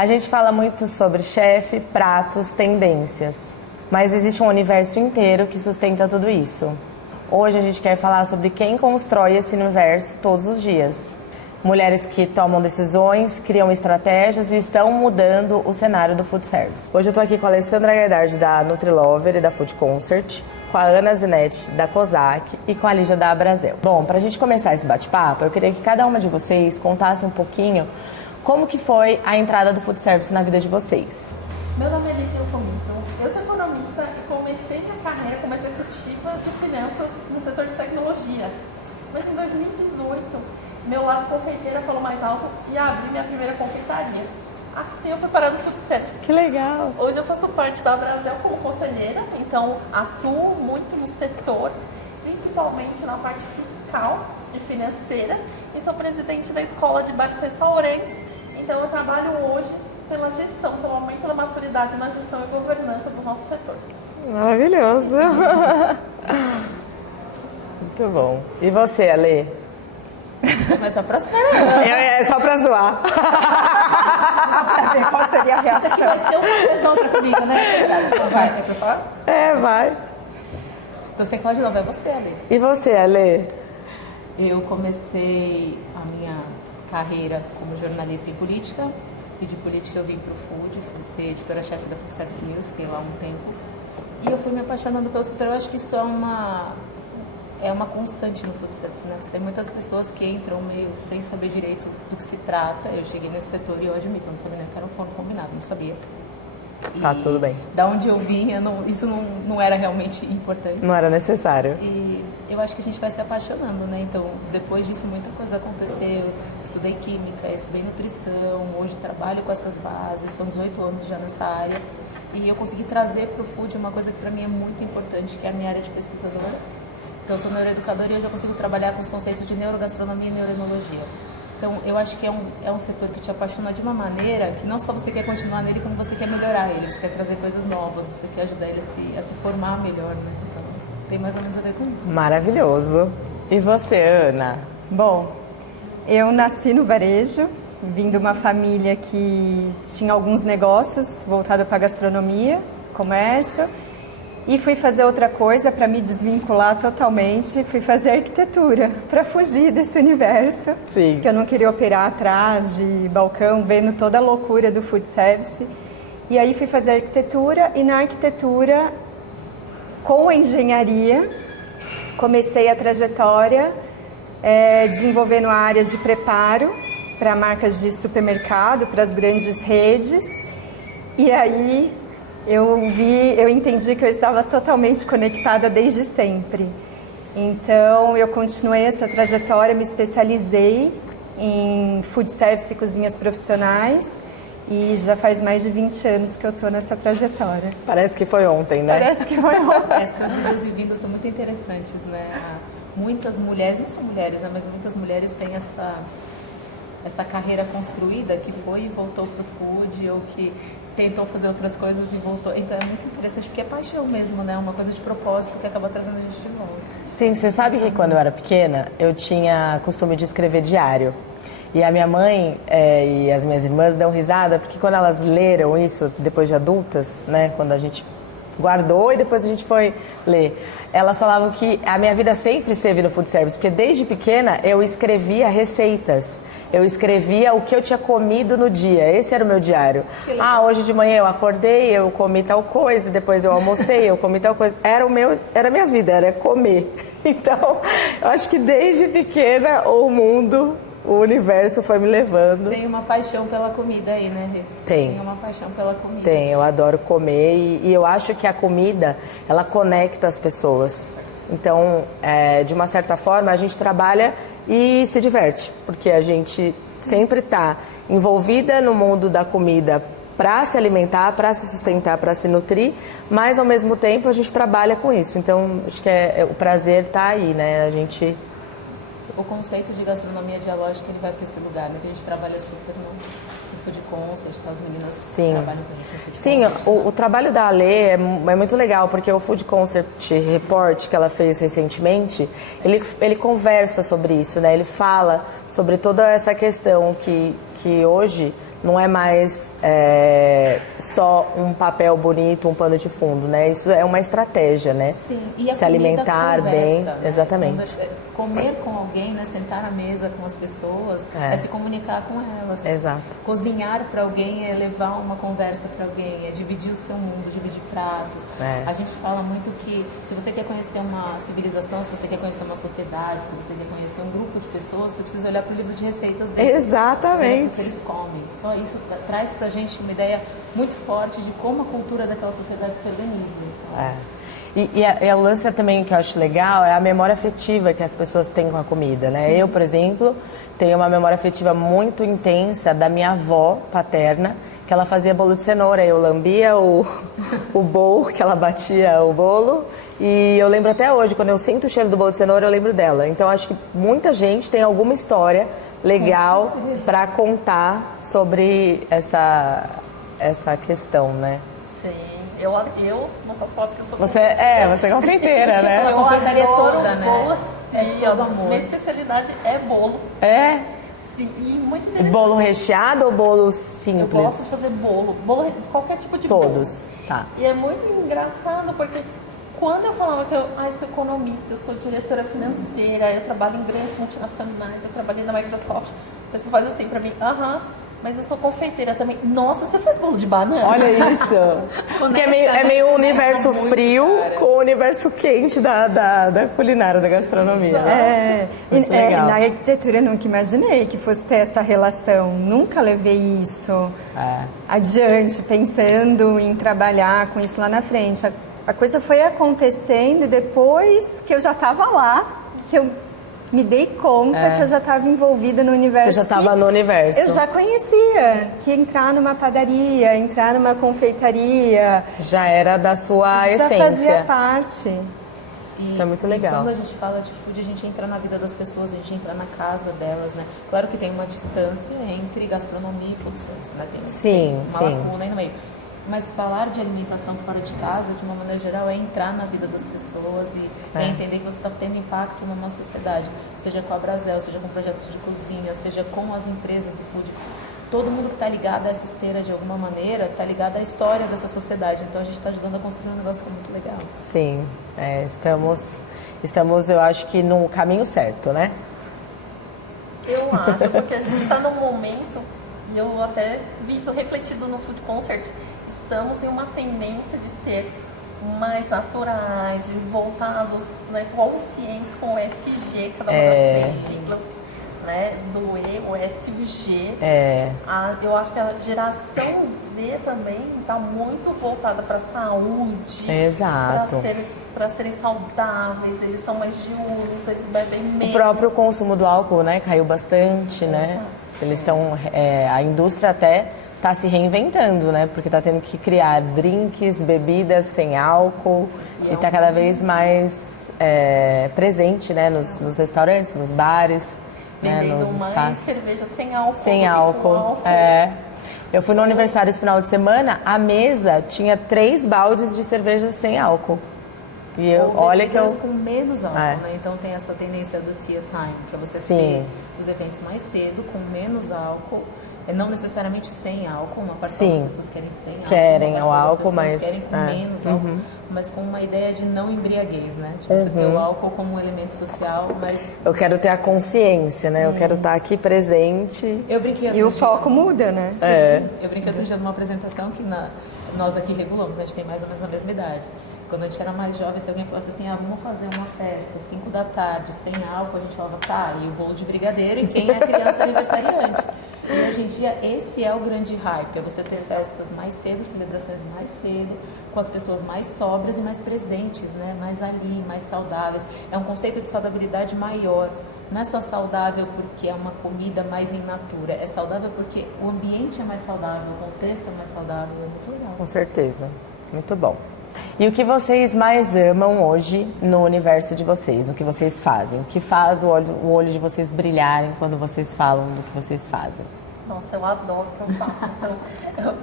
A gente fala muito sobre chefe, pratos, tendências, mas existe um universo inteiro que sustenta tudo isso. Hoje a gente quer falar sobre quem constrói esse universo todos os dias. Mulheres que tomam decisões, criam estratégias e estão mudando o cenário do food service. Hoje eu estou aqui com a Alessandra Gaidard da Nutrilover e da Food Concert, com a Ana Zinetti da COSAC e com a Lígia da Abrazel. Bom, para a gente começar esse bate-papo, eu queria que cada uma de vocês contasse um pouquinho como que foi a entrada do food service na vida de vocês. Meu nome é Lígia Comiso, eu sou economista e comecei minha carreira como executiva de finanças no setor de tecnologia. Mas em 2018, meu lado confeiteira falou mais alto e abri minha primeira confeitaria. Assim eu fui parar no food service. Que legal! Hoje eu faço parte da Abrazel como conselheira, então atuo muito no setor, principalmente na parte fiscal e financeira, e sou presidente da Escola de Bares e Restaurantes, então eu trabalho hoje pela gestão, pelo aumento da maturidade na gestão e governança do nosso setor. Maravilhoso! Muito bom. E você, Ale? Mas a próxima era É só pra zoar. Só pra ver qual seria a reação. Isso aqui vai ser uma vez da outra comigo, né? Então vai, quer falar? Vai. Então você tem que falar de novo, é você, Ale. E você, Ale? Eu comecei a minha carreira como jornalista em política, e de política eu vim para o Food, fui ser editora-chefe da Food Service News, fiquei lá um tempo, e eu fui me apaixonando pelo setor. Eu acho que isso é uma constante no food service, né? Você tem muitas pessoas que entram meio sem saber direito do que se trata. Eu cheguei nesse setor e eu admito, eu não sabia nem que era um forno combinado, não sabia. Tá, tudo bem. Da onde eu vinha, isso não era realmente importante. Não era necessário. E eu acho que a gente vai se apaixonando, né? Então, depois disso, muita coisa aconteceu. Estudei química, estudei nutrição, hoje trabalho com essas bases, são 18 anos já nessa área. E eu consegui trazer para o food uma coisa que para mim é muito importante, que é a minha área de pesquisadora. Então, eu sou neuroeducadora e hoje eu consigo trabalhar com os conceitos de neurogastronomia e neuroenologia. Então, eu acho que é um setor que te apaixona de uma maneira que não só você quer continuar nele, como você quer melhorar ele, você quer trazer coisas novas, você quer ajudar ele a se formar melhor, né? Então, tem mais ou menos a ver com isso. Maravilhoso. E você, Ana? Bom, eu nasci no varejo, vim de uma família que tinha alguns negócios voltados para gastronomia, comércio, e fui fazer outra coisa para me desvincular totalmente, fui fazer arquitetura, para fugir desse universo. Sim. Que eu não queria operar atrás de balcão, vendo toda a loucura do food service. E aí fui fazer arquitetura, e na arquitetura, com a engenharia, comecei a trajetória desenvolvendo áreas de preparo para marcas de supermercado, para as grandes redes. E aí eu entendi que eu estava totalmente conectada desde sempre. Então, eu continuei essa trajetória, me especializei em food service e cozinhas profissionais e já faz mais de 20 anos que eu estou nessa trajetória. Parece que foi ontem, né? Parece que foi ontem. Essas idas e vindas são muito interessantes, né? Muitas mulheres, não são mulheres, né? Mas muitas mulheres têm essa carreira construída que foi e voltou para o food, ou que tentou fazer outras coisas e voltou. Então é muito interessante, porque é paixão mesmo, né? Uma coisa de propósito que acaba trazendo a gente de volta. Sim, você sabe que quando eu era pequena, eu tinha costume de escrever diário. E a minha mãe e as minhas irmãs dão risada, porque quando elas leram isso, depois de adultas, né? Quando a gente guardou e depois a gente foi ler, elas falavam que a minha vida sempre esteve no food service, porque desde pequena eu escrevia receitas. Eu escrevia o que eu tinha comido no dia. Esse era o meu diário. Hoje de manhã eu acordei, eu comi tal coisa, depois eu almocei, eu comi tal coisa. Era a minha vida, era comer. Então, eu acho que desde pequena o universo foi me levando. Tem uma paixão pela comida aí, né, Rê? Tem. Tem uma paixão pela comida. Tem, eu adoro comer e eu acho que a comida, ela conecta as pessoas. Então, de uma certa forma, a gente trabalha e se diverte, porque a gente sempre está envolvida no mundo da comida para se alimentar, para se sustentar, para se nutrir, mas ao mesmo tempo a gente trabalha com isso. Então, acho que o prazer está aí, né? A gente... O conceito de gastronomia dialógica, ele vai para esse lugar, né? Que a gente trabalha super no Food Concert, tá? As meninas trabalham com a gente no Food Sim, Concert. o trabalho da Ale é muito legal, porque o Food Concert Report que ela fez recentemente, ele conversa sobre isso, né? Ele fala sobre toda essa questão que hoje não é mais só um papel bonito, um pano de fundo, né? Isso é uma estratégia, né? Sim, e a se alimentar comida conversa, bem, né? exatamente. Comer com alguém, né? Sentar à mesa com as pessoas, é se comunicar com elas. Exato. Cozinhar para alguém é levar uma conversa para alguém, é dividir o seu mundo, dividir pratos. A gente fala muito que se você quer conhecer uma civilização, se você quer conhecer uma sociedade, se você quer conhecer um grupo de pessoas, você precisa olhar para o livro de receitas deles. Exatamente. Você ver o que eles comem. Só isso traz pra gente uma ideia muito forte de como a cultura daquela sociedade se organiza. E o lance também que eu acho legal é a memória afetiva que as pessoas têm com a comida, né? Sim. Eu, por exemplo, tenho uma memória afetiva muito intensa da minha avó paterna, que ela fazia bolo de cenoura. Eu lambia o bowl, que ela batia o bolo. E eu lembro até hoje, quando eu sinto o cheiro do bolo de cenoura, eu lembro dela. Então, acho que muita gente tem alguma história legal para contar sobre essa questão, né? Sim, eu não posso falar porque eu sou você é confeiteira, né? Eu confeitaria adoro toda, né? bolo. Todo amor. Minha especialidade é bolo. É? Sim, e muito interessante. Bolo recheado ou bolo simples? Eu gosto de fazer bolo, qualquer tipo de bolo. Todos, tá. E é muito engraçado porque quando eu falava que eu sou economista, eu sou diretora financeira, eu trabalho em grandes multinacionais, eu trabalhei na Microsoft, a pessoa faz assim pra mim, mas eu sou confeiteira também. Nossa, você faz bolo de banana? Olha isso! Porque é meio um universo frio com o universo quente da culinária, da gastronomia. Na arquitetura eu nunca imaginei que fosse ter essa relação. Nunca levei isso adiante, pensando em trabalhar com isso lá na frente. A coisa foi acontecendo depois que eu já estava lá, que eu me dei conta que eu já estava envolvida no universo. Você já estava no universo. Eu já conhecia que entrar numa padaria, entrar numa confeitaria... Já era da sua essência. Já fazia parte. Isso é muito legal. Quando a gente fala de food, a gente entra na vida das pessoas, a gente entra na casa delas, né? Claro que tem uma distância entre gastronomia e food service, né? Tem uma lacuna aí no meio. Mas falar de alimentação fora de casa, de uma maneira geral, é entrar na vida das pessoas e entender que você está tendo impacto numa sociedade. Seja com a Brasel, seja com projetos de cozinha, seja com as empresas do food. Todo mundo que está ligado a essa esteira de alguma maneira está ligado à história dessa sociedade. Então a gente está ajudando a construir um negócio que é muito legal. Sim, estamos, eu acho que no caminho certo, né? Eu acho, porque a gente está num momento, e eu até vi isso refletido no Food Concert, estamos em uma tendência de ser mais naturais, de voltados, né, conscientes com o SG, cada uma das 6 siglas, né, do E, o S e o G. Eu acho que a geração Z também está muito voltada para a saúde, para serem saudáveis, eles são mais diurnos, eles bebem menos. O próprio consumo do álcool, né, caiu bastante, né? Eles estão, a indústria até está se reinventando, né? Porque está tendo que criar drinks, bebidas sem álcool e está cada vez mais presente, né? Nos restaurantes, nos bares, né? Nos espaços. Cerveja sem álcool. Sem álcool. Eu fui no aniversário esse final de semana, a mesa tinha 3 baldes de cerveja sem álcool. E olha que eu... com menos álcool, né? Então tem essa tendência do tea time, que é você ter os eventos mais cedo, com menos álcool. Não necessariamente sem álcool, uma parte das pessoas querem sem álcool. Querem o álcool, mas... querem com menos álcool, mas com uma ideia de não embriaguez, né? De você ter o álcool como um elemento social, mas... Eu quero ter a consciência, né? Eu quero estar aqui presente. Eu brinquei e o foco muda, né? Eu brinquei outro dia numa apresentação que nós aqui regulamos, a gente tem mais ou menos a mesma idade. Quando a gente era mais jovem, se alguém falasse assim, vamos fazer uma festa, 5 da tarde, sem álcool, a gente falava, e o bolo de brigadeiro e quem é criança aniversariante. E hoje em dia, esse é o grande hype, é você ter festas mais cedo, celebrações mais cedo, com as pessoas mais sóbrias e mais presentes, né? Mais ali, mais saudáveis. É um conceito de saudabilidade maior. Não é só saudável porque é uma comida mais in natura, é saudável porque o ambiente é mais saudável, o contexto é mais saudável, é muito legal. Com certeza, muito bom. E o que vocês mais amam hoje no universo de vocês, no que vocês fazem? O que faz o olho de vocês brilharem quando vocês falam do que vocês fazem? Nossa, eu adoro o que eu faço. Então,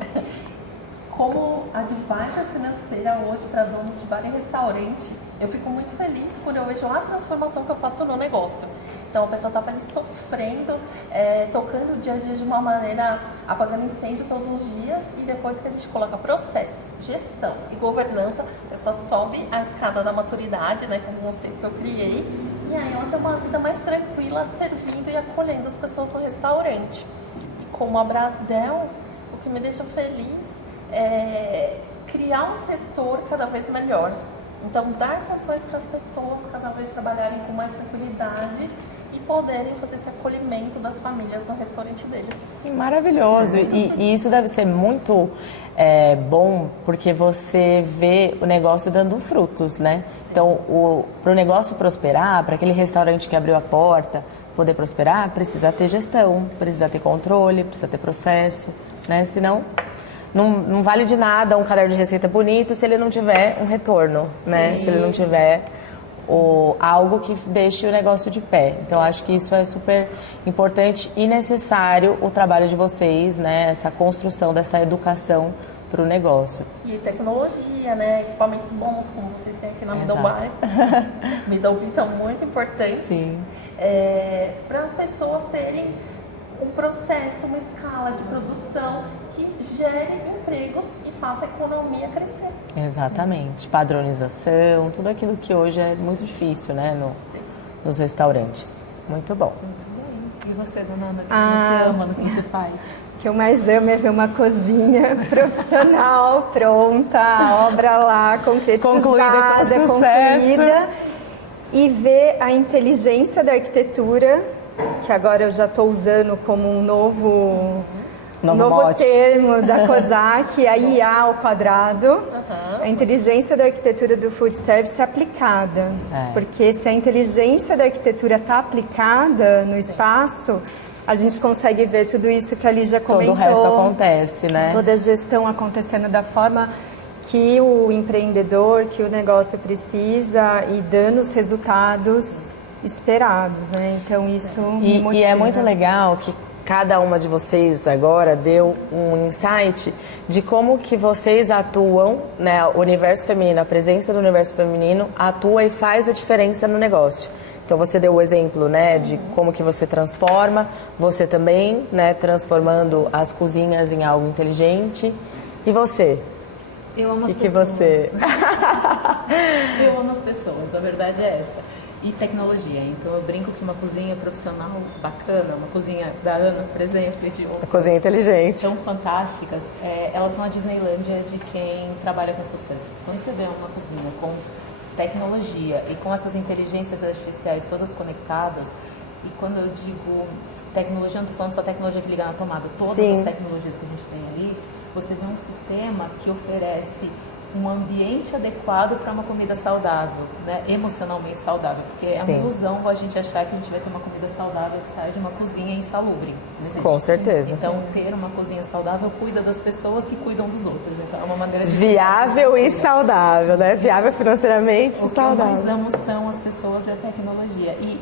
como advisor financeira hoje para donos de bar e restaurante, eu fico muito feliz quando eu vejo a transformação que eu faço no negócio. Então, a pessoa estava ali sofrendo, tocando o dia a dia de uma maneira apagando incêndio todos os dias e depois que a gente coloca processos, gestão e governança, a pessoa sobe a escada da maturidade, né, com o conceito que eu criei, e aí ela tem uma vida mais tranquila servindo e acolhendo as pessoas no restaurante. E como a Brasel, o que me deixa feliz é criar um setor cada vez melhor. Então, dar condições para as pessoas cada vez trabalharem com mais tranquilidade e poderem fazer esse acolhimento das famílias no restaurante deles. Maravilhoso. E isso deve ser muito bom, porque você vê o negócio dando frutos, né? Sim. Então, para o negócio prosperar, para aquele restaurante que abriu a porta poder prosperar, precisa ter gestão, precisa ter controle, precisa ter processo, né? Senão, não vale de nada um caderno de receita bonito se ele não tiver um retorno, né? Sim. Se ele não tiver algo que deixe o negócio de pé. Então, acho que isso é super importante e necessário o trabalho de vocês, né? Essa construção dessa educação para o negócio. E tecnologia, né? Equipamentos bons, como vocês têm aqui na Middleby. Middleby são muito importantes. Sim. Para as pessoas terem um processo, uma escala de produção que gere empregos e faça a economia crescer. Exatamente. Padronização, tudo aquilo que hoje é muito difícil, né, nos restaurantes. Muito bom. E você, dona Ana, o que você ama no que você faz? O que eu mais amo é ver uma cozinha profissional, pronta, a obra lá, concretizada, concluída, e ver a inteligência da arquitetura, que agora eu já estou usando como um novo termo da COSAC, a IA ao quadrado, a inteligência da arquitetura do food service aplicada. Porque se a inteligência da arquitetura está aplicada no espaço, a gente consegue ver tudo isso que a Lígia comentou. Todo o resto acontece, né? Toda a gestão acontecendo da forma que o empreendedor, que o negócio precisa e dando os resultados esperados, né? Então isso me motiva. E é muito legal que cada uma de vocês agora deu um insight de como que vocês atuam, né? O universo feminino, a presença do universo feminino atua e faz a diferença no negócio. Então você deu o exemplo, né, de como que você transforma, você também, né, transformando as cozinhas em algo inteligente. E você? Eu amo as pessoas. Que você? Eu amo as pessoas, a verdade é essa. E tecnologia, então eu brinco que uma cozinha profissional bacana, uma cozinha da Ana, por exemplo, e de outras, a cozinha inteligente, tão fantásticas, elas são a Disneylândia de quem trabalha com food service. Quando você vê uma cozinha com tecnologia e com essas inteligências artificiais todas conectadas, e quando eu digo tecnologia, não estou falando só tecnologia que liga na tomada, todas Sim. as tecnologias que a gente tem ali, você vê um sistema que oferece um ambiente adequado para uma comida saudável, né? Emocionalmente saudável, porque é uma ilusão a gente achar que a gente vai ter uma comida saudável que sai de uma cozinha insalubre. Não existe. Com certeza. Então, ter uma cozinha saudável cuida das pessoas que cuidam dos outros. Então, é uma maneira de... Viável e saudável, né? Viável financeiramente e saudável. O que eu mais amo são as pessoas e a tecnologia. E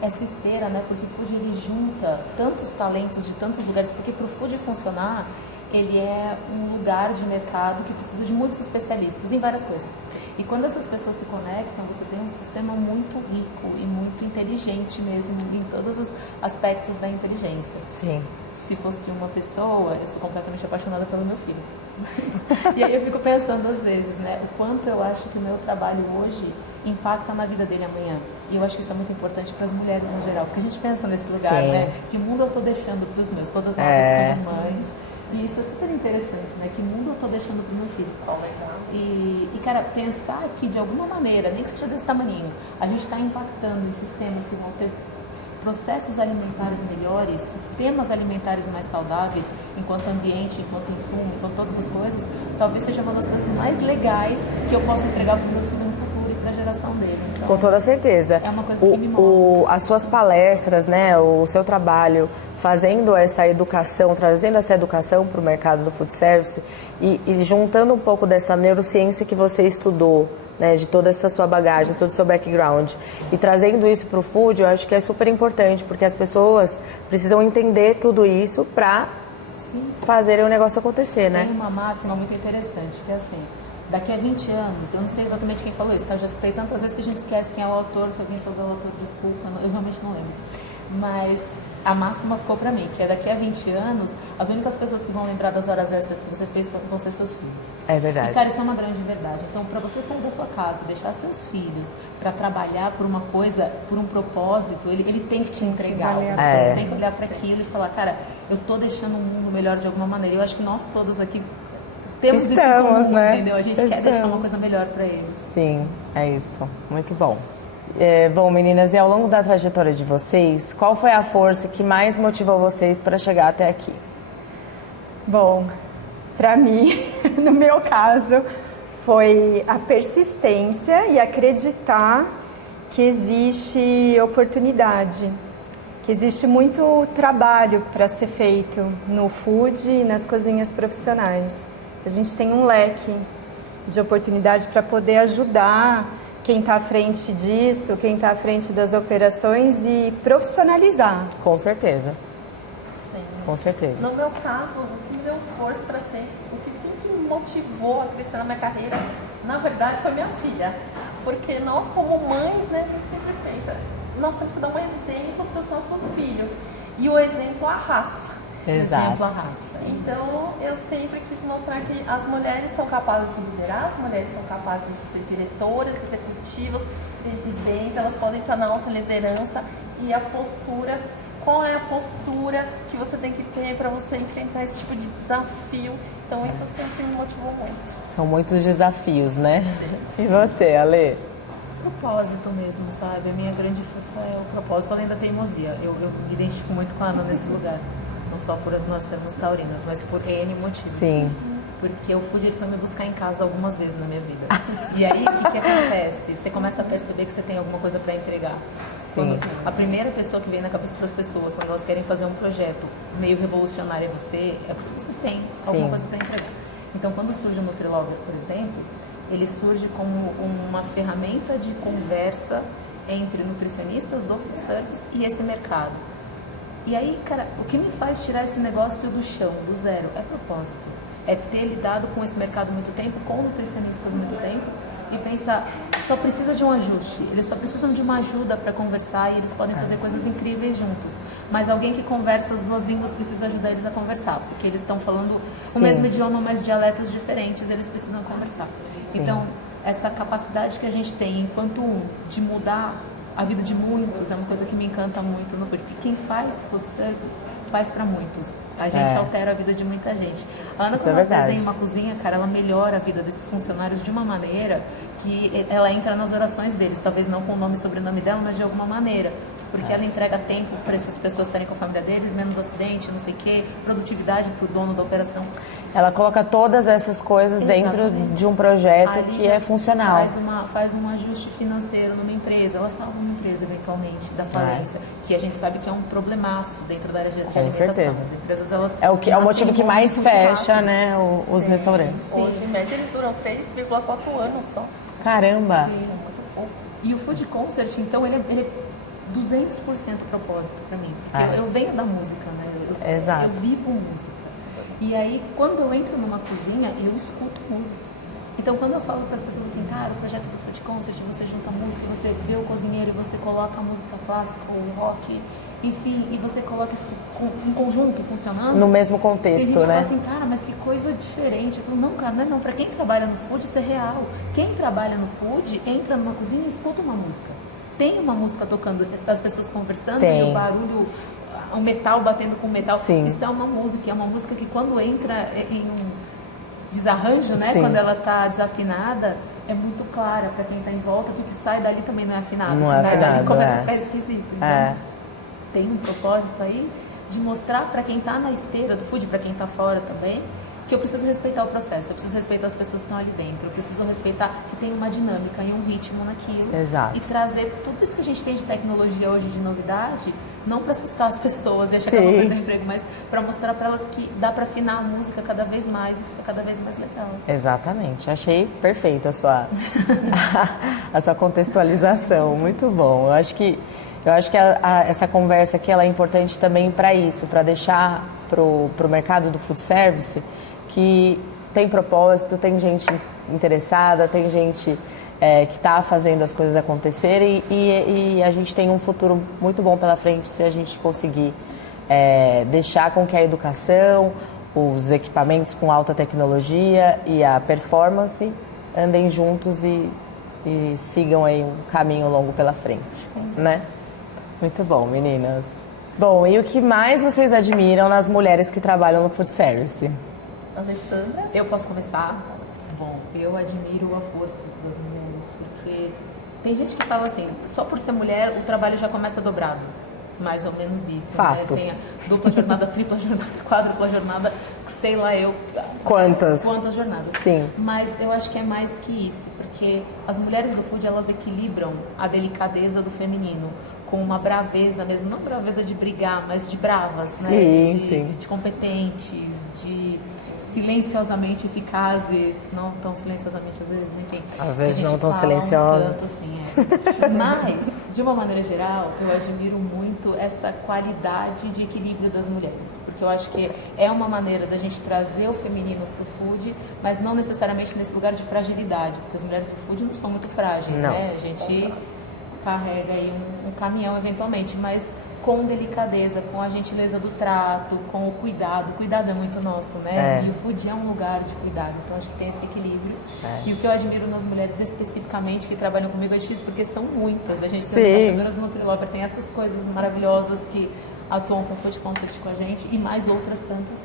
essa esteira, né? Porque o food, ele junta tantos talentos de tantos lugares, porque para o food funcionar, ele é um lugar de mercado que precisa de muitos especialistas em várias coisas. E quando essas pessoas se conectam, você tem um sistema muito rico e muito inteligente mesmo, em todos os aspectos da inteligência. Sim. Se fosse uma pessoa, eu sou completamente apaixonada pelo meu filho. E aí eu fico pensando às vezes, né, o quanto eu acho que o meu trabalho hoje impacta na vida dele amanhã. E eu acho que isso é muito importante para as mulheres no geral, porque a gente pensa nesse lugar, Sim. né, que mundo eu estou deixando para os meus, todas nós que somos mães. E isso é super interessante, né? Que mundo eu tô deixando pro meu filho. E, cara, pensar que de alguma maneira, nem que seja desse tamaninho, a gente está impactando em sistemas que vão ter processos alimentares melhores, sistemas alimentares mais saudáveis, enquanto ambiente, enquanto insumo, enquanto todas essas coisas, talvez seja uma das coisas mais legais que eu possa entregar pro meu filho no futuro e pra geração dele. Então, com toda certeza. É uma coisa que me move. As suas palestras, né? O seu trabalho fazendo essa educação, trazendo essa educação para o mercado do food service e juntando um pouco dessa neurociência que você estudou, né, de toda essa sua bagagem, todo o seu background, e trazendo isso para o food, eu acho que é super importante, porque as pessoas precisam entender tudo isso para fazerem o negócio acontecer, né? Tem uma máxima muito interessante, que é assim, daqui a 20 anos, eu não sei exatamente quem falou isso, tá? Eu já escutei tantas vezes que a gente esquece quem é o autor, se alguém souber o autor, desculpa, eu realmente não lembro. Mas a máxima ficou pra mim, que é daqui a 20 anos, as únicas pessoas que vão lembrar das horas extras que você fez vão ser seus filhos. É verdade. E, cara, isso é uma grande verdade. Então, pra você sair da sua casa, deixar seus filhos pra trabalhar por uma coisa, por um propósito, ele tem que te entregar. Você tem que olhar pra aquilo e falar, cara, eu tô deixando o mundo melhor de alguma maneira. Eu acho que nós todas aqui temos isso em comum, né? entendeu? A gente quer deixar uma coisa melhor pra eles. Sim, é isso. Muito bom. Bom, meninas, e ao longo da trajetória de vocês, qual foi a força que mais motivou vocês para chegar até aqui? Bom, para mim, no meu caso, foi a persistência e acreditar que existe oportunidade, que existe muito trabalho para ser feito no food e nas cozinhas profissionais. A gente tem um leque de oportunidade para poder ajudar quem está à frente disso, quem está à frente das operações e profissionalizar. Com certeza. Sim. Com certeza. No meu caso, o que me deu força para ser, o que sempre me motivou a crescer na minha carreira, na verdade, foi minha filha. Porque nós, como mães, né, a gente sempre pensa, nós temos que dar um exemplo para os nossos filhos. E o exemplo arrasta. Exato. O exemplo arrasta. Então, eu sempre quis mostrar que as mulheres são capazes de liderar, as mulheres são capazes de ser diretoras, executivas, presidentes, elas podem estar na alta liderança. E a postura, qual é a postura que você tem que ter para você enfrentar esse tipo de desafio? Então, isso sempre me motivou muito. São muitos desafios, né? E você, Ale? Propósito mesmo, sabe? A minha grande força é o propósito, além da teimosia. Eu me identifico muito com a Ana nesse lugar. Não só por nós sermos taurinas, mas por N motivos. Sim. Porque o food ele foi me buscar em casa algumas vezes na minha vida. E aí, o que acontece? Você começa a perceber que você tem alguma coisa para entregar. Sim. A primeira pessoa que vem na cabeça das pessoas, quando elas querem fazer um projeto meio revolucionário é você, é porque você tem alguma Sim. coisa para entregar. Então, quando surge o Nutrilogger, por exemplo, ele surge como uma ferramenta de conversa entre nutricionistas do food service e esse mercado. E aí, cara, o que me faz tirar esse negócio do chão, do zero, é propósito. É ter lidado com esse mercado muito tempo, com nutricionistas muito tempo, e pensar, só precisa de um ajuste, eles só precisam de uma ajuda para conversar e eles podem fazer coisas incríveis juntos. Mas alguém que conversa as duas línguas precisa ajudar eles a conversar, porque eles estão falando o mesmo idioma, mas dialetos diferentes, eles precisam conversar. Sim. Então, essa capacidade que a gente tem enquanto de mudar a vida de muitos é uma coisa que me encanta muito no food, porque quem faz food service faz para muitos. A gente altera a vida de muita gente. A Ana, quando ela desenha uma cozinha, cara, ela melhora a vida desses funcionários de uma maneira que ela entra nas orações deles, talvez não com o nome e sobrenome dela, mas de alguma maneira. Porque ela entrega tempo para essas pessoas estarem com a família deles, menos acidente, não sei o quê, produtividade para o dono da operação. Ela coloca todas essas coisas dentro de um projeto Ali que é funcional. Faz um ajuste financeiro numa empresa, ela salva uma empresa eventualmente da falência, que a gente sabe que é um problemaço dentro da área de alimentação. certeza. As empresas, elas É o motivo que mais muito fecha, rápido. né, os restaurantes. Hoje, em média, eles duram 3,4 anos só. Caramba! E o Food Concert, então, ele é 200% propósito pra mim. Porque eu venho da música, né? Exato. Eu vivo música. E aí, quando eu entro numa cozinha, eu escuto música. Então, quando eu falo para as pessoas assim, cara, o projeto do Food Concert, você junta música, você vê o cozinheiro e você coloca a música clássica ou rock, enfim, e você coloca isso em conjunto, funcionando. No mesmo Tem contexto, gente que né? fala assim, cara, mas que coisa diferente. Eu falo, não, cara, não é não. Pra quem trabalha no food, isso é real. Quem trabalha no food, entra numa cozinha e escuta uma música. Tem uma música tocando, as pessoas conversando, e o barulho, o metal batendo com o metal. Sim. Isso é uma música que quando entra em um desarranjo, né? Sim. Quando ela tá desafinada, é muito clara pra quem tá em volta, que o que sai dali também não é afinado. Não O que é sai dali afinado, começa a ficar esquisito. Então, É. tem um propósito aí de mostrar para quem está na esteira do food, para quem está fora também, que eu preciso respeitar o processo, eu preciso respeitar as pessoas que estão ali dentro, eu preciso respeitar que tem uma dinâmica e um ritmo naquilo. Exato. E trazer tudo isso que a gente tem de tecnologia hoje, de novidade, não para assustar as pessoas e achar que elas vão perder o emprego, mas para mostrar para elas que dá para afinar a música cada vez mais e fica cada vez mais legal. Exatamente. Achei perfeito a sua, a sua contextualização. Muito bom. Eu acho que essa conversa aqui ela é importante também para isso, para deixar pro mercado do food service que tem propósito, tem gente interessada, tem gente que está fazendo as coisas acontecerem e a gente tem um futuro muito bom pela frente se a gente conseguir deixar com que a educação, os equipamentos com alta tecnologia e a performance andem juntos e sigam aí um caminho longo pela frente, né? Muito bom, meninas. Bom, e o que mais vocês admiram nas mulheres que trabalham no food service? Alessandra? Eu posso começar? Bom, eu admiro a força das mulheres, porque tem gente que fala assim, só por ser mulher o trabalho já começa dobrado. Mais ou menos isso. Fato. Né? Tem a dupla jornada, tripla jornada, quádrupla jornada, sei lá eu. Quantas jornadas. Sim. Mas eu acho que é mais que isso, porque as mulheres do food, elas equilibram a delicadeza do feminino com uma braveza mesmo, não braveza de brigar, mas de bravas, né? Sim. De competentes, de silenciosamente eficazes, não tão silenciosamente às vezes, enfim. Às vezes a gente não tão fala silenciosas. tanto, assim, Mas, de uma maneira geral, eu admiro muito essa qualidade de equilíbrio das mulheres, porque eu acho que é uma maneira da gente trazer o feminino pro food, mas não necessariamente nesse lugar de fragilidade, porque as mulheres do food não são muito frágeis, Não. né? A gente carrega aí um caminhão eventualmente, mas com delicadeza, com a gentileza do trato, com o cuidado. O cuidado é muito nosso, né? E o food é um lugar de cuidado, então acho que tem esse equilíbrio. E o que eu admiro nas mulheres especificamente que trabalham comigo é difícil, porque são muitas. A gente tem embaixadoras no Nutrilopper, tem essas coisas maravilhosas que atuam com Food Concept com a gente e mais outras tantas.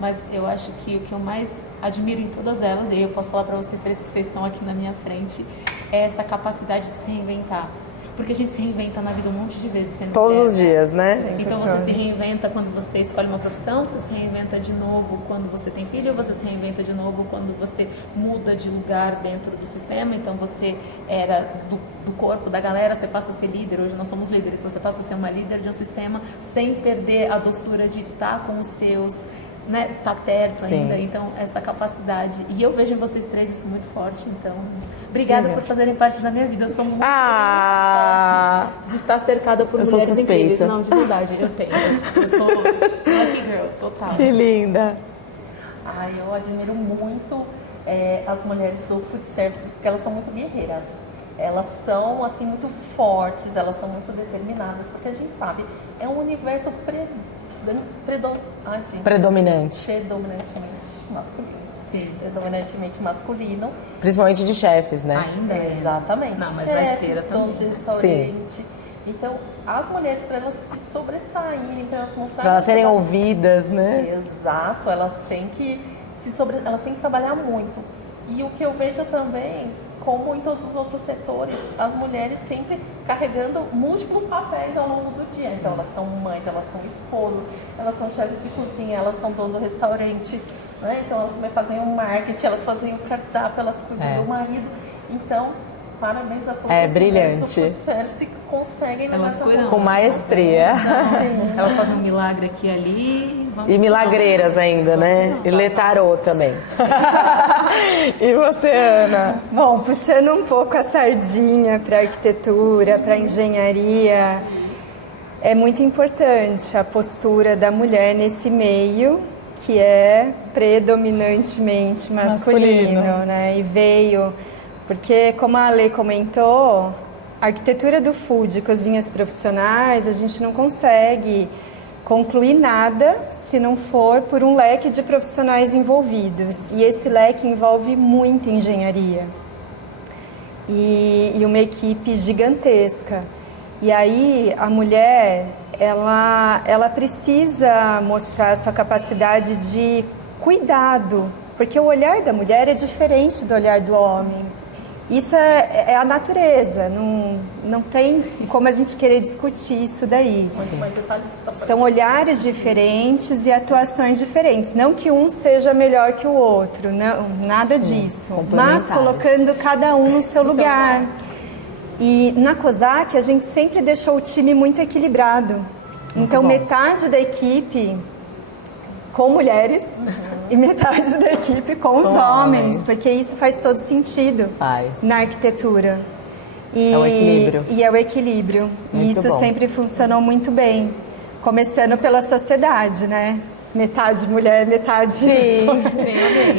Mas eu acho que o que eu mais admiro em todas elas, e aí eu posso falar para vocês três que vocês estão aqui na minha frente, é essa capacidade de se reinventar. Porque a gente se reinventa na vida um monte de vezes. Sendo Todos mulher, os dias, né? Então você se reinventa quando você escolhe uma profissão, você se reinventa de novo quando você tem filho, você se reinventa de novo quando você muda de lugar dentro do sistema. Então você era do corpo da galera, você passa a ser líder. Hoje nós somos líderes, então você passa a ser uma líder de um sistema sem perder a doçura de estar com os seus, né, tá perto ainda, então essa capacidade, e eu vejo em vocês três isso muito forte, então obrigada por fazerem parte da minha vida, eu sou muito sorte de estar cercada por mulheres incríveis, não, de verdade, eu sou lucky girl, total. Que linda! Ai, eu admiro muito as mulheres do food service, porque elas são muito guerreiras. Elas são, assim, muito fortes, elas são muito determinadas, porque a gente sabe, é um universo predominantemente masculino. Sim. Predominantemente masculino. Principalmente de chefes, né? Ainda é. Exatamente. Não, mas na esteira também. Donos de restaurante. Então, as mulheres, para elas se sobressaírem, para elas mostrar... Para elas serem ouvidas, né? Exato. Elas têm que elas têm que trabalhar muito. E o que eu vejo também, como em todos os outros setores, as mulheres sempre carregando múltiplos papéis ao longo do dia. Então, elas são mães, elas são esposas, elas são chefes de cozinha, elas são dono do restaurante, né? Então, elas também fazem o marketing, elas fazem o cardápio, elas cuidam do marido. Então, parabéns a todas as brilhante. mulheres do food service que conseguem levar essa cuidam Com maestria. Elas fazem um milagre aqui e ali. E milagreiras ainda, né? E lê tarô também. E você, Ana? Bom, puxando um pouco a sardinha para arquitetura, para engenharia, é muito importante a postura da mulher nesse meio que é predominantemente masculino, né? E veio, porque como a Lê comentou, a arquitetura do food, cozinhas profissionais, a gente não consegue concluir nada se não for por um leque de profissionais envolvidos. E esse leque envolve muita engenharia e uma equipe gigantesca. E aí a mulher, ela precisa mostrar a sua capacidade de cuidado, porque o olhar da mulher é diferente do olhar do homem. Isso é a natureza, não tem como a gente querer discutir isso daí. São olhares diferentes e atuações diferentes. Não que um seja melhor que o outro, não, nada disso. Mas colocando cada um no seu lugar. E na COSAC a gente sempre deixou o time muito equilibrado. Então metade da equipe com mulheres e metade da equipe com os homens, porque isso faz todo sentido na arquitetura. É o equilíbrio. E é o equilíbrio. E isso sempre funcionou muito bem. Começando pela sociedade, né? Metade mulher, metade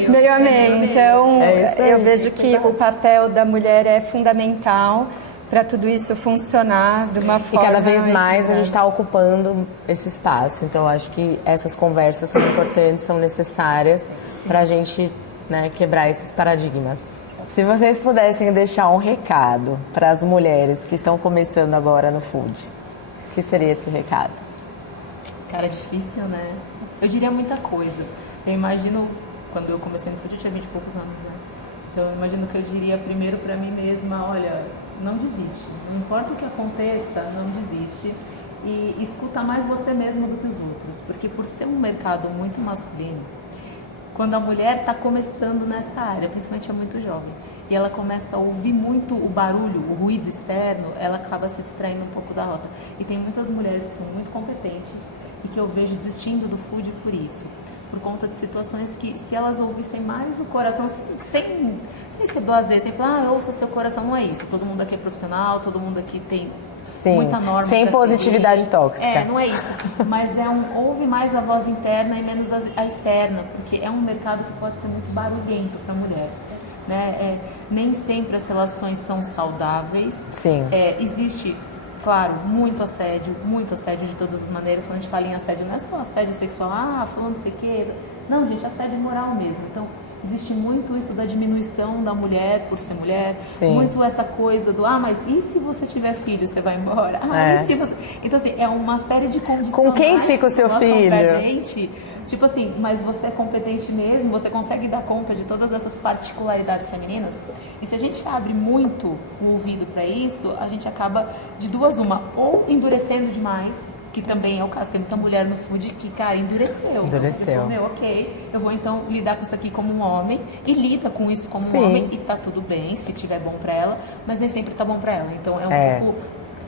meio a meio. Então, eu vejo que o papel da mulher é fundamental para tudo isso funcionar de uma E forma... cada vez mais a equilibrada. gente está ocupando esse espaço. Então, eu acho que essas conversas são importantes, são necessárias para a gente, né, quebrar esses paradigmas. Se vocês pudessem deixar um recado para as mulheres que estão começando agora no food, o que seria esse recado? Cara, é difícil, né? Eu diria muita coisa. Eu imagino, quando eu comecei no food, eu tinha 20 e poucos anos, né? Então, eu imagino que eu diria primeiro para mim mesma, olha, não desiste. Não importa o que aconteça, não desiste. E escuta mais você mesma do que os outros. Porque por ser um mercado muito masculino, quando a mulher está começando nessa área, principalmente é muito jovem, e ela começa a ouvir muito o barulho, o ruído externo, ela acaba se distraindo um pouco da rota. E tem muitas mulheres que são muito competentes e que eu vejo desistindo do food por isso. Por conta de situações que, se elas ouvissem mais o coração, sem ser blasé, sem falar, ouça seu coração, não é isso. Todo mundo aqui é profissional, todo mundo aqui tem Sim, muita norma sem pra positividade seguir. tóxica. Não é isso. Mas ouve mais a voz interna e menos a externa, porque é um mercado que pode ser muito barulhento para a mulher. Né? Nem sempre as relações são saudáveis. Sim. Existe, claro, muito assédio de todas as maneiras. Quando a gente fala em assédio, não é só assédio sexual, falando não sei o quê. Não, gente, assédio moral mesmo. Então, existe muito isso da diminuição da mulher por ser mulher. Sim. Muito essa coisa do, mas e se você tiver filho, você vai embora? E se você... Então, assim, é uma série de condições. Com quem fica o seu filho? Pra gente, tipo assim, mas você é competente mesmo, você consegue dar conta de todas essas particularidades femininas. E se a gente abre muito o ouvido para isso, a gente acaba de duas uma, ou endurecendo demais, que também é o caso, tem muita mulher no food que, cara, endureceu. Endureceu. Ok, eu vou então lidar com isso aqui como um homem, e lida com isso como Sim. um homem, e tá tudo bem, se tiver bom pra ela, mas nem sempre tá bom pra ela. Então é um pouco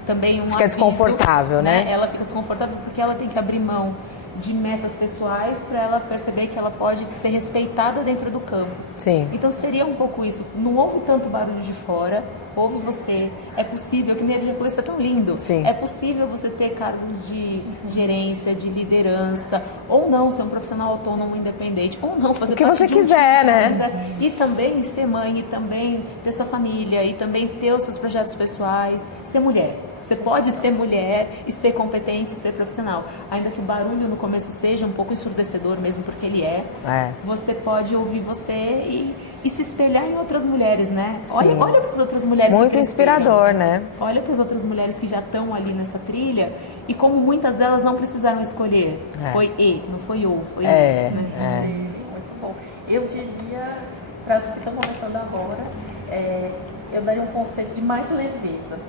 também um Fica aviso, desconfortável, né? Ela fica desconfortável porque ela tem que abrir mão de metas pessoais para ela perceber que ela pode ser respeitada dentro do campo. Sim. Então seria um pouco isso. Não ouve tanto barulho de fora, ouve você. É possível, que nem a gente falou, isso é tão lindo. Sim. É possível você ter cargos de gerência, de liderança, ou não ser um profissional autônomo independente, ou não fazer O que parte você de um quiser, time, né? que você quiser. E também ser mãe, e também ter sua família, e também ter os seus projetos pessoais, ser mulher. Você pode ser mulher e ser competente, ser profissional. Ainda que o barulho no começo seja um pouco ensurdecedor mesmo, porque ele é. Você pode ouvir você e se espelhar em outras mulheres, né? Olha para as outras mulheres. Muito inspirador, né? Olha para as outras mulheres que já estão ali nessa trilha e como muitas delas não precisaram escolher. Foi não foi ou, foi né? Sim, muito bom. Eu diria, para as que estão começando agora, eu daria um conselho de mais leveza.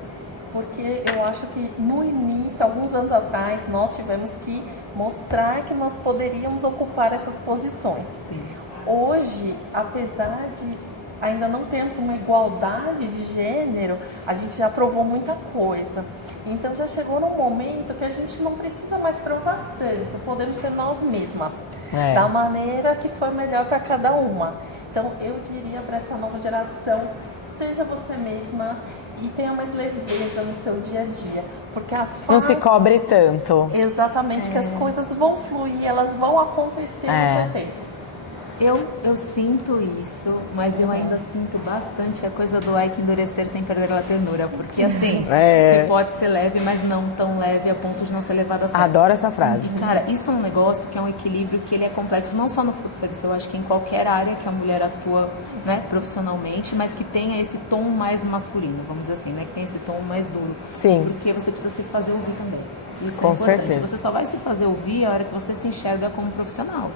Porque eu acho que no início, alguns anos atrás, nós tivemos que mostrar que nós poderíamos ocupar essas posições. Sim. Hoje, apesar de ainda não termos uma igualdade de gênero, a gente já provou muita coisa. Então já chegou num momento que a gente não precisa mais provar tanto, podemos ser nós mesmas, da maneira que for melhor para cada uma. Então eu diria para essa nova geração, seja você mesma, e tenha mais leveza no seu dia a dia, porque a fase... Não se cobre tanto. Exatamente, que as coisas vão fluir, elas vão acontecer no seu tempo. Eu sinto isso, mas eu ainda sinto bastante a coisa do ai que endurecer sem perder a ternura, porque assim, você pode ser leve, mas não tão leve a ponto de não ser levada a sério. Adoro essa frase. E, cara, isso é um negócio que é um equilíbrio que ele é complexo, não só no food service, eu acho que em qualquer área que a mulher atua, né, profissionalmente, mas que tenha esse tom mais masculino, vamos dizer assim, né, que tenha esse tom mais duro. Sim. Porque você precisa se fazer ouvir também. Isso Com é importante. certeza. Você só vai se fazer ouvir a hora que você se enxerga como profissional.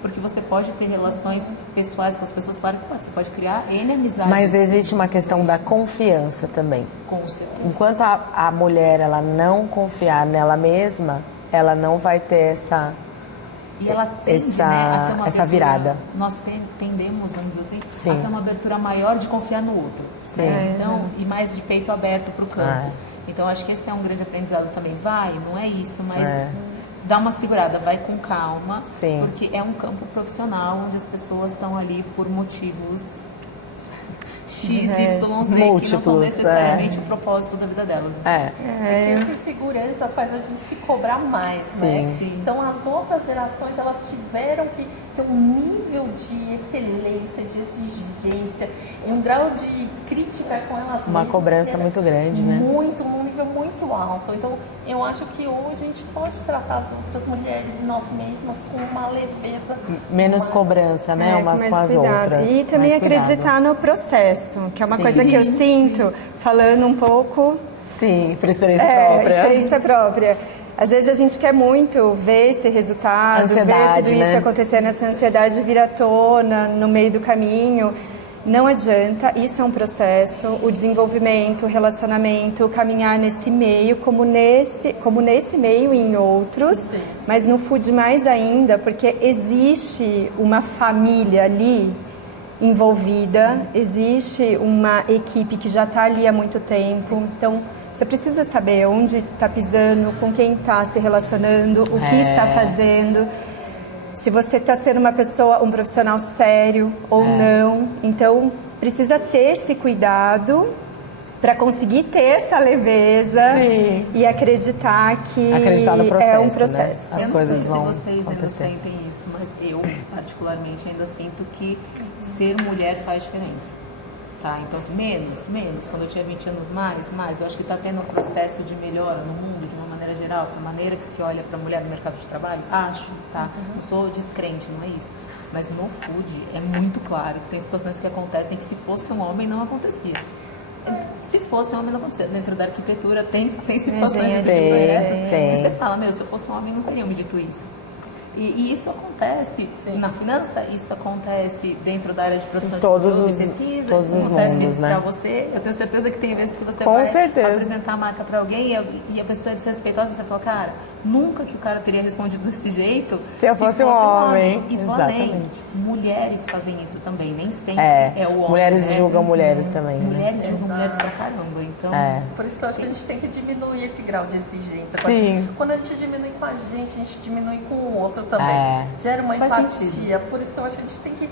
Porque você pode ter relações pessoais com as pessoas, claro que pode. Você pode criar N amizades. Mas existe uma questão da confiança também. Com o seu. Enquanto a mulher ela não confiar nela mesma, ela não vai ter essa... E ela tende, essa- né, a ter uma essa abertura- virada. Nós tendemos, vamos dizer assim, Sim. a ter uma abertura maior de confiar no outro. Sim. Né? Então, e mais de peito aberto para o campo. Então, acho que esse é um grande aprendizado também. Vai, não é isso, mas dá uma segurada, vai com calma. Sim. Porque é um campo profissional onde as pessoas estão ali por motivos X, Y, Z, que não são Múltiplos, necessariamente o propósito da vida delas. Porque essa insegurança faz a gente se cobrar mais, né? Sim. Então as outras gerações, elas tiveram que ter um nível de excelência, de exigência, e um grau de crítica com elas Uma mesmas cobrança que era muito grande, né? um nível muito alto. Então eu acho que hoje a gente pode tratar as outras mulheres e nós mesmas com uma leveza. Menos cobrança, né? com Umas mais com as cuidado. outras. E também Mais cuidado. acreditar no processo, que é uma Sim. coisa que eu sinto, falando um pouco Sim, por experiência própria. experiência própria. Às vezes a gente quer muito ver esse resultado, ver Ansiedade, tudo isso né? acontecendo, essa ansiedade vir à tona no meio do caminho. Não adianta, isso é um processo, o desenvolvimento, o relacionamento, caminhar nesse meio, como nesse meio e em outros, mas no food mais ainda, porque existe uma família ali envolvida, existe uma equipe que já está ali há muito tempo, então você precisa saber onde está pisando, com quem está se relacionando, o que está fazendo, se você está sendo um profissional sério ou não. Então, precisa ter esse cuidado para conseguir ter essa leveza e acreditar que Acreditar no processo, é um né? processo. As Eu não coisas sei se vão vocês ainda acontecer. sentem isso, mas eu, particularmente, ainda sinto que ser mulher faz diferença. Tá? Então, assim, menos. Quando eu tinha 20 anos mais. Eu acho que está tendo um processo de melhora no mundo, de uma maneira geral, a maneira que se olha para a mulher no mercado de trabalho. Acho, tá? Não sou descrente, não é isso. Mas no food é muito claro que tem situações que acontecem que se fosse um homem não acontecia. Se fosse um homem não acontecia. Dentro da arquitetura tem situações dentro de projetos tem. que você fala, se eu fosse um homem não teriam me dito isso. E isso acontece na finança, isso acontece dentro da área de produção de conteúdo e pesquisa, todos isso os acontece mundos, né? para você. Eu tenho certeza que tem vezes que você Com vai certeza. apresentar a marca para alguém e a pessoa é desrespeitosa, você fala, cara, nunca que o cara teria respondido desse jeito Se eu fosse um homem. E vou além. Exatamente. Mulheres fazem isso também, nem sempre é o homem. Mulheres né? julgam mulheres também, né? Mulheres julgam mulheres pra caramba, então... Por isso que eu acho que a gente tem que diminuir esse grau de exigência. com a Sim. gente. Quando a gente diminui com a gente diminui com o outro também. Gera uma Faz empatia. Por isso que eu acho que a gente tem que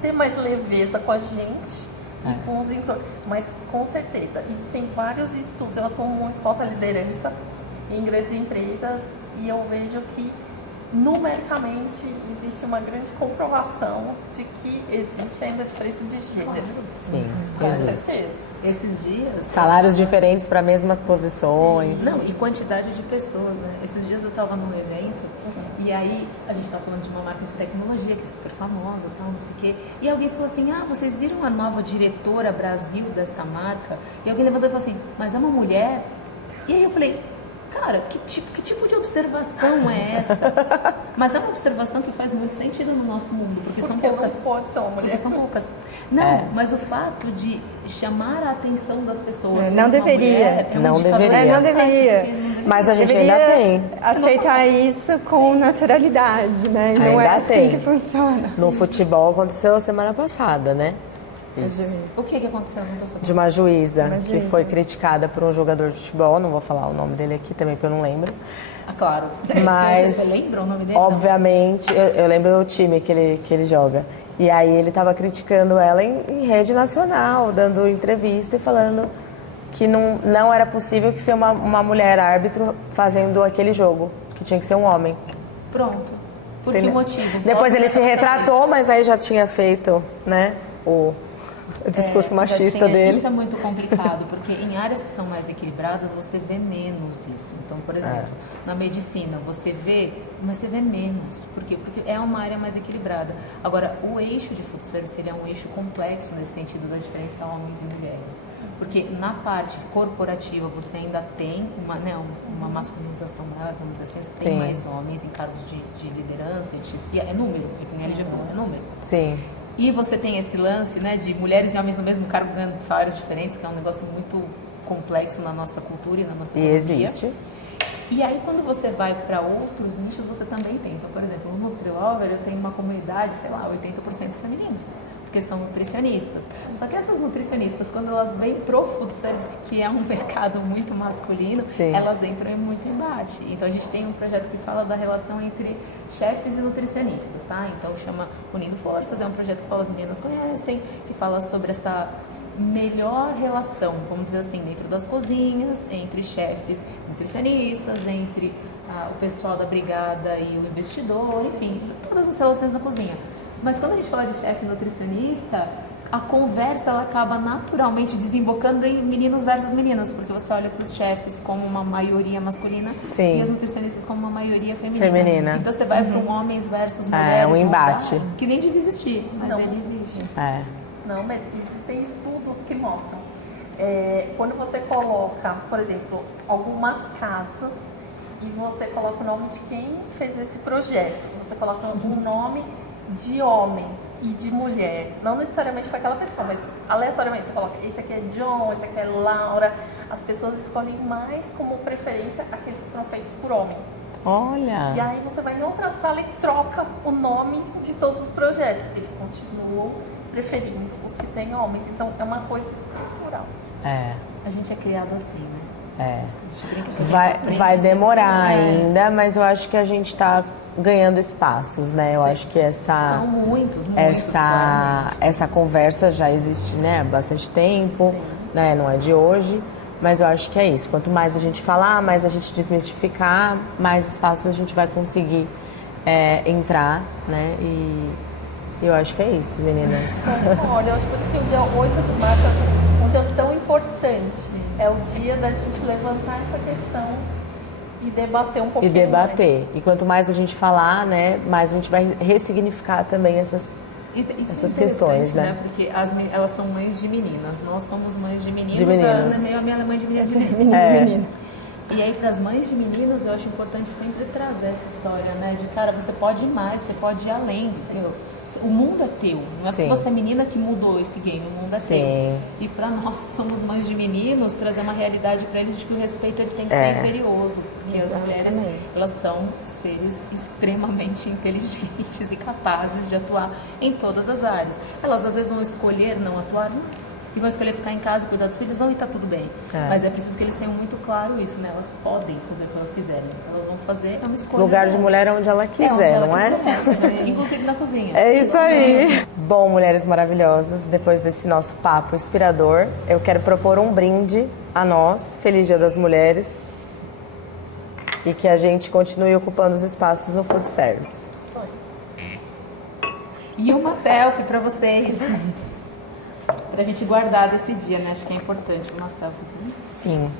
ter mais leveza com a gente e com os entornos. Mas com certeza, existem vários estudos. Eu atuo muito com alta liderança em grandes empresas e eu vejo que numericamente existe uma grande comprovação de que existe ainda diferença de gênero. Sim, Com existe. certeza. Esses dias... Salários diferentes para mesmas posições. Não, e quantidade de pessoas, né? Esses dias eu tava num evento e aí a gente tava falando de uma marca de tecnologia que é super famosa, tal, não sei o quê. E alguém falou assim, vocês viram a nova diretora Brasil desta marca? E alguém levantou e falou assim, mas é uma mulher? E aí eu falei, cara, que tipo de observação é essa? Mas é uma observação que faz muito sentido no nosso mundo, porque são poucas. Não pode ser uma mulher. Porque são poucas. Não, mas o fato de chamar a atenção das pessoas. Não sendo uma deveria. mulher, é um Não indicador deveria. Não deveria. importante, porque não Mas a gente Deveria ainda tem. aceitar isso com naturalidade, né? E não é Ainda assim tem. que funciona. No futebol aconteceu a semana passada, né? Isso. O que aconteceu? Não tô sabendo. De uma juíza Uma que juíza. foi criticada por um jogador de futebol, não vou falar o nome dele aqui também, porque eu não lembro. Claro. Mas, Você lembra o nome dele? obviamente, eu lembro o time que ele joga. E aí ele estava criticando ela em rede nacional, dando entrevista e falando que não era possível que ser uma mulher árbitro fazendo aquele jogo, que tinha que ser um homem. Não. Pronto. Por Entendeu? que motivo? Depois Volta ele se nessa retratou, mas aí já tinha feito, né, o discurso machista dele. Isso é muito complicado, porque em áreas que são mais equilibradas, você vê menos isso. Então, por exemplo, na medicina, você vê, mas você vê menos. Por quê? Porque é uma área mais equilibrada. Agora, o eixo de food service, ele é um eixo complexo nesse sentido da diferença homens e mulheres. Porque na parte corporativa você ainda tem uma masculinização maior, vamos dizer assim, você tem Sim. mais homens em cargos de liderança, de chefia, é número, é que nem LG falou, é número. Sim. E você tem esse lance, né, de mulheres e homens no mesmo cargo ganhando salários diferentes, que é um negócio muito complexo na nossa cultura e na nossa E economia. existe. E aí, quando você vai para outros nichos, você também tem. Então, por exemplo, no NutriLover eu tenho uma comunidade, sei lá, 80% feminina, porque são nutricionistas. Só que essas nutricionistas, quando elas vêm pro food service, que é um mercado muito masculino, Sim. elas entram em muito embate. Então, a gente tem um projeto que fala da relação entre chefes e nutricionistas, tá? Então, chama Unindo Forças, é um projeto que as meninas conhecem, que fala sobre essa melhor relação, vamos dizer assim, dentro das cozinhas, entre chefes nutricionistas, entre o pessoal da brigada e o investidor, enfim, todas as relações na cozinha. Mas quando a gente fala de chefe nutricionista, a conversa ela acaba naturalmente desembocando em meninos versus meninas, porque você olha para os chefes como uma maioria masculina Sim. e as nutricionistas como uma maioria feminina. Feminina. Então você vai para um homens versus mulheres. um embate. Que nem devia existir, mas Não. ele existe. É. Não, mas existem estudos que mostram. Quando você coloca, por exemplo, algumas casas e você coloca o nome de quem fez esse projeto, você coloca um nome de homem e de mulher, não necessariamente para aquela pessoa, mas aleatoriamente você coloca, esse aqui é John, esse aqui é Laura, as pessoas escolhem mais como preferência aqueles que foram feitos por homem. Olha. E aí você vai em outra sala e troca o nome de todos os projetos. Eles continuam preferindo os que têm homens. Então é uma coisa estrutural. É. A gente é criado assim, né? É. A gente brinca que a gente Vai, aprende vai sempre. demorar ainda, mas eu acho que a gente está ganhando espaços, né? Eu acho que São muitos, claramente. essa conversa já existe, né, há bastante tempo, né? Não é de hoje, mas eu acho que é isso. Quanto mais a gente falar, mais a gente desmistificar, mais espaços a gente vai conseguir entrar, né? E eu acho que é isso, meninas. Então, olha, eu acho que por isso que o dia 8 de março é um dia tão importante. É o dia da gente levantar essa questão e debater um E pouquinho debater. mais. E quanto mais a gente falar, né, mais a gente vai ressignificar também essas Isso essas é questões, interessante, né? Porque elas são mães de meninas, nós somos mães de meninos, De meninas. a minha mãe de meninas. É. E aí, para as mães de meninas, eu acho importante sempre trazer essa história, né? De, cara, você pode ir mais, você pode ir além, entendeu? O mundo é teu, não é porque Sim. você é menina que mudou esse game, o mundo é Sim. teu. E para nós que somos mães de meninos, trazer uma realidade para eles de que o respeito ele tem que ser imperioso, porque as mulheres, elas são seres extremamente inteligentes e capazes de atuar em todas as áreas. Elas às vezes vão escolher não atuar, e vão escolher ficar em casa e cuidar dos filhos, não, e tá tudo bem. Mas é preciso que eles tenham muito claro isso, né? Elas podem fazer o que elas quiserem. Elas vão fazer, é uma escolha. Lugar de delas. mulher é onde ela quiser, onde ela não é? quiser, inclusive na cozinha. É isso aí. Bom, mulheres maravilhosas, depois desse nosso papo inspirador, eu quero propor um brinde a nós. Feliz Dia das Mulheres. E que a gente continue ocupando os espaços no food service. E uma selfie pra vocês. Pra gente guardar desse dia, né? Acho que é importante uma selfie. Sim.